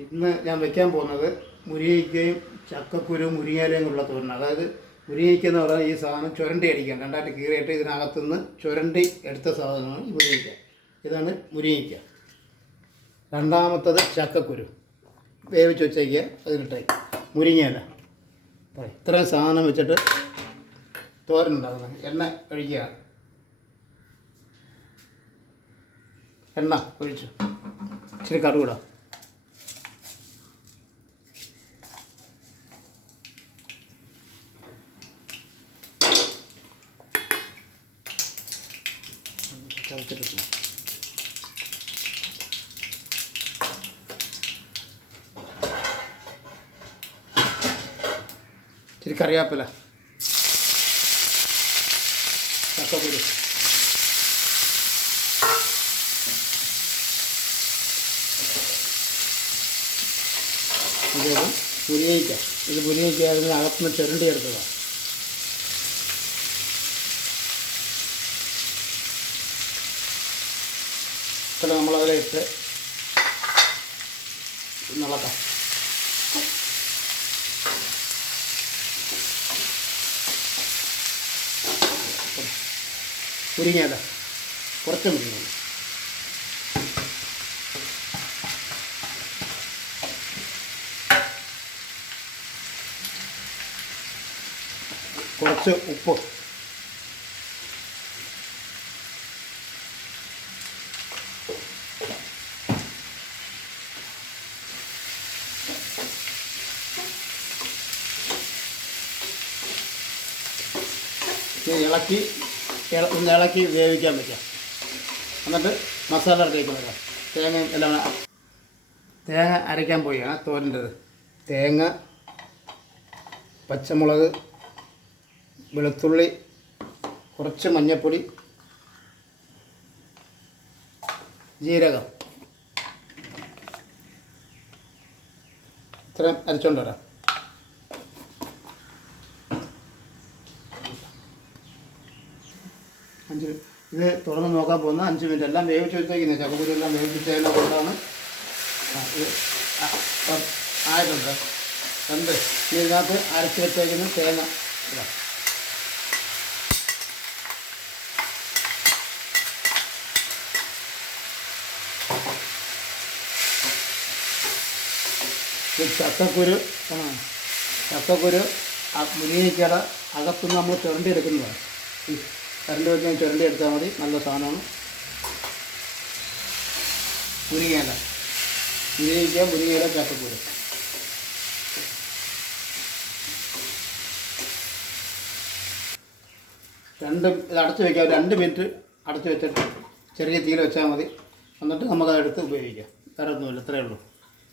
ഇന്ന് ഞാൻ വയ്ക്കാൻ പോകുന്നത് മുരിങ്ങയ്ക്കയും ചക്കക്കുരുവും മുരിങ്ങയിലയും ഉള്ള തോരനാണ്. അതായത് മുരിങ്ങയ്ക്ക എന്ന് പറഞ്ഞാൽ ഈ സാധനം ചുരണ്ടി അടിക്കാൻ രണ്ടായിട്ട് കീറിയിട്ട് ഇതിനകത്തുനിന്ന് ചുരണ്ടി എടുത്ത സാധനമാണ് ഈ മുരിങ്ങയ്ക്ക. ഇതാണ് മുരിങ്ങയ്ക്ക. രണ്ടാമത്തത് ചക്കക്കുരു വേവിച്ച് വെച്ചേക്കുക, അതിലിട്ടായി മുരിങ്ങയില. ഇത്രയും സാധനം വെച്ചിട്ട് തോരനുണ്ടാകുന്നത്. എണ്ണ ഒഴിക്കുക, എണ്ണ ഒഴിച്ചു ഇച്ചിരി കറുവിടാം. ഇച്ചിരി കറിവേപ്പില, ചക്കക്കുരു, അതേപോലെ മുരിങ്ങയ്ക്ക. ഇത് മുരിങ്ങയ്ക്ക അതിന് അകത്തുനിന്ന് ചുരണ്ടി എടുത്തതാണ്. ഇത്ര നമ്മളതിലിട്ട് ഇളക്കാം. മുരിങ്ങയില കുറച്ച് മുരിങ്ങയില, കുറച്ച് ഉപ്പ്, ഇളക്കി വേവിക്കാൻ പറ്റുക. എന്നിട്ട് മസാല റെഡിയാക്കി വെക്കാം. തേങ്ങ എല്ലാം തേങ്ങ അരയ്ക്കാൻ പോയാണ് തോരേണ്ടത്. തേങ്ങ, പച്ചമുളക്, വെളുത്തുള്ളി, കുറച്ച് മഞ്ഞൾപ്പൊടി, ജീരകം, ഇത്രയും അരച്ചുകൊണ്ട് വരാം. ഇത് തുറന്ന് നോക്കാൻ പോകുന്ന 5 മിനിറ്റ്. എല്ലാം വേവിച്ച് വെച്ചേക്കുന്നത് ചക്കക്കുരു എല്ലാം വേവിച്ചതിനെ കൊണ്ടാണ് ഇത് ആയിട്ടുണ്ട്. രണ്ട് ഇതിനകത്ത് അരച്ച് വെച്ചേക്കുന്ന തേങ്ങ ഇടാം. ചക്കക്കുരു മുരിങ്ങയ്ക്കയുടെ അകത്തുനിന്ന് നമ്മൾ ചുരണ്ടി എടുക്കുന്നതാണ്. കരണ്ട് വെച്ച് ഞാൻ ചുരണ്ടി എടുത്താൽ മതി. നല്ല സാധനമാണ് മുരിങ്ങയില, ചക്കക്കുരു. ഇത് അടച്ച് വയ്ക്കാം. 2 മിനിറ്റ് അടച്ച് വെച്ചിട്ട് ചെറിയ തീയിൽ വെച്ചാൽ മതി. എന്നിട്ട് നമുക്കതെടുത്ത് ഉപയോഗിക്കാം. വേറെ ഒന്നുമില്ല, ഇത്രയേ ഉള്ളൂ.